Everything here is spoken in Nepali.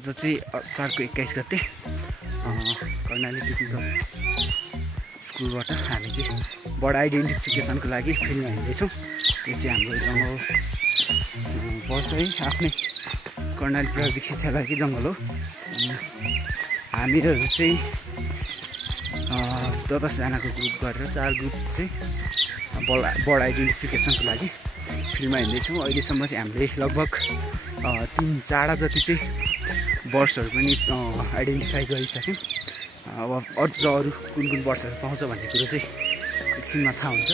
आज चाहिँ 4/21 गते कर्णाली टेक्निकल स्कुलबाट हामी चाहिँ बर्ड आइडेन्टिफिकेसनको लागि फिल्डमा हिँड्दैछौँ। यो चाहिँ हाम्रो जङ्गल पर्छ है, आफ्नै कर्णाली प्राविधिक शिक्षा लागि जङ्गल हो। हामीहरू चाहिँ 10 जनाको ग्रुप गरेर 4 ग्रुप चाहिँ बर्ड आइडेन्टिफिकेसनको लागि फिल्डमा हिँड्दैछौँ। अहिलेसम्म चाहिँ हामीले लगभग 3-4 जति चाहिँ बर्ड्सहरू पनि आइडेन्टिफाई गरिसक्यौँ। अब अरू कुन कुन बर्ड्सहरू पाउँछ भन्ने कुरो चाहिँ एकछिनमा थाहा हुन्छ।